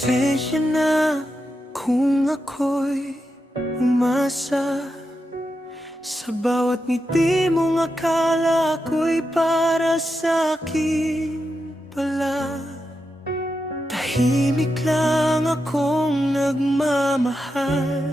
Pasensya na kung ako'y umasa sa bawat ngiti mong akala ko'y para sa'kin pala. Tahimik lang akong nagmamahal,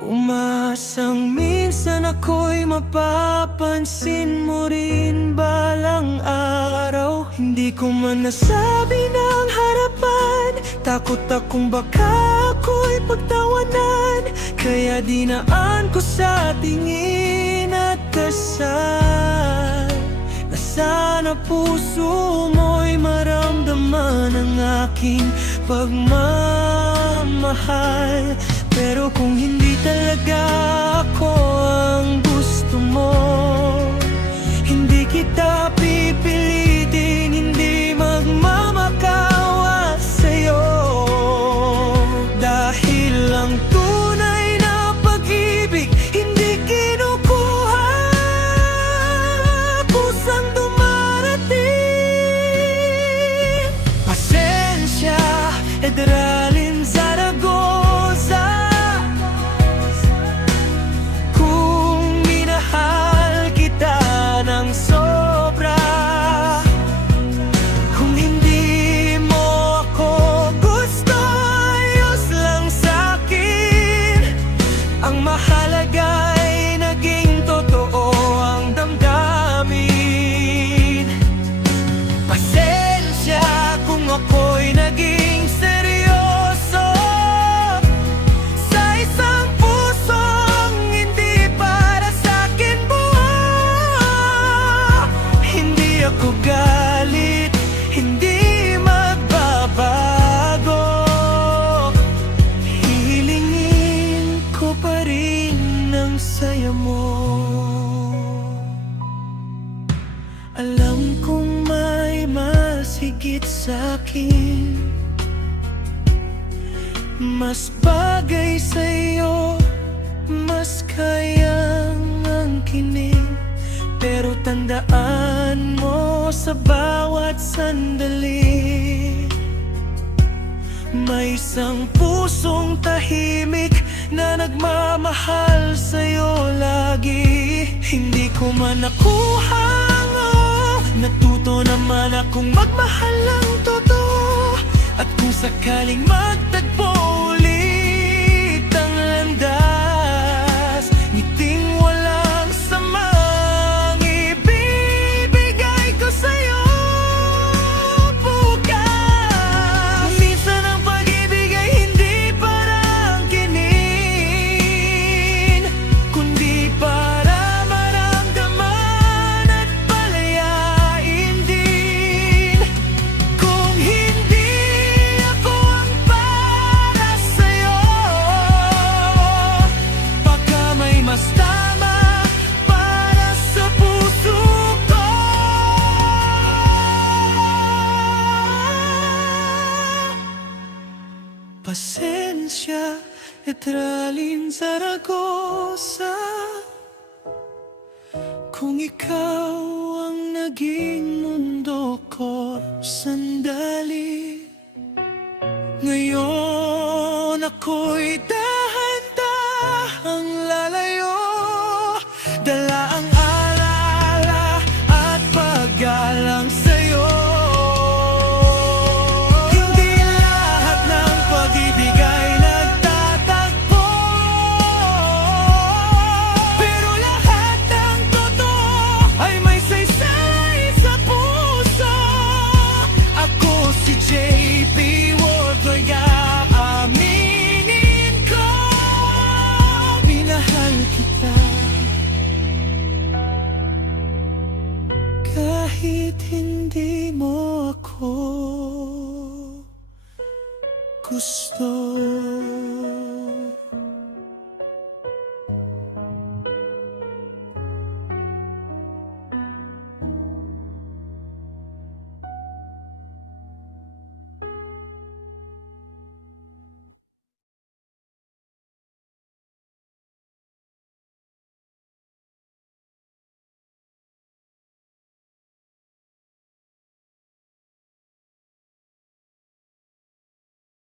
umaasang minsan ako'y mapapansin mo rin balang araw. Hindi ko man nasabi ng harapan, takot akong baka ako'y pagtawanan, kaya dinaan ko sa tingin at dasal na sana puso mo'y maramdaman ang aking pagmamahal. Pero kung hindi talaga ako ang gusto mo, hindi kita pipilitin, hindi magmamakawa sa'yo. Dahil ang tunay na pag-ibig hindi kinukuha kusang dumarating. Pasensya, Edralin Zaragoza, kung minahal kita ng sobra. Kung hindi mo ako gusto, ayos lang sa'kin. Ang mahalaga'y naging totoo ang damdamin. Pasensya kung ako'y naging seryoso sa isang pusong hindi para sa'kin buo. Hindi ako galit, hindi magbabago. Hihilingin ko pa rin ang saya mo. Alam kong may mas higit sa'kin, mas bagay sa'yo, mas kayang angkinin. Pero tandaan mo sa bawat sandali, may isang pusong tahimik na nagmamahal sa'yo lagi. Hindi ko man nakuha ang natuto naman akong magmahal ng totoo. At kung sakaling magtagpo ulit ang landas, ngiting walang samang ibibigay ko sa'yo bukas. Minsan ang pag-ibig ay hindi parang kinin, kundi para maramdaman at palayain din. Kung hindi ako ang para sa'yo, baka may mas tama para sa puso ko. Pasensya, Edralin Zaragoza, kung ikaw ang naging mundo ko sandali. Ngayon ako'y dahan-dahang lalayo, dala ang alala at paggalang sa'yo. Hindi lahat ng pag-ibig ay nagtatagpo, pero lahat ng totoo ay may saysay sa puso. Ako si JP Wardroy, aaminin ko, minahal kita kahit hindi mo ako gusto.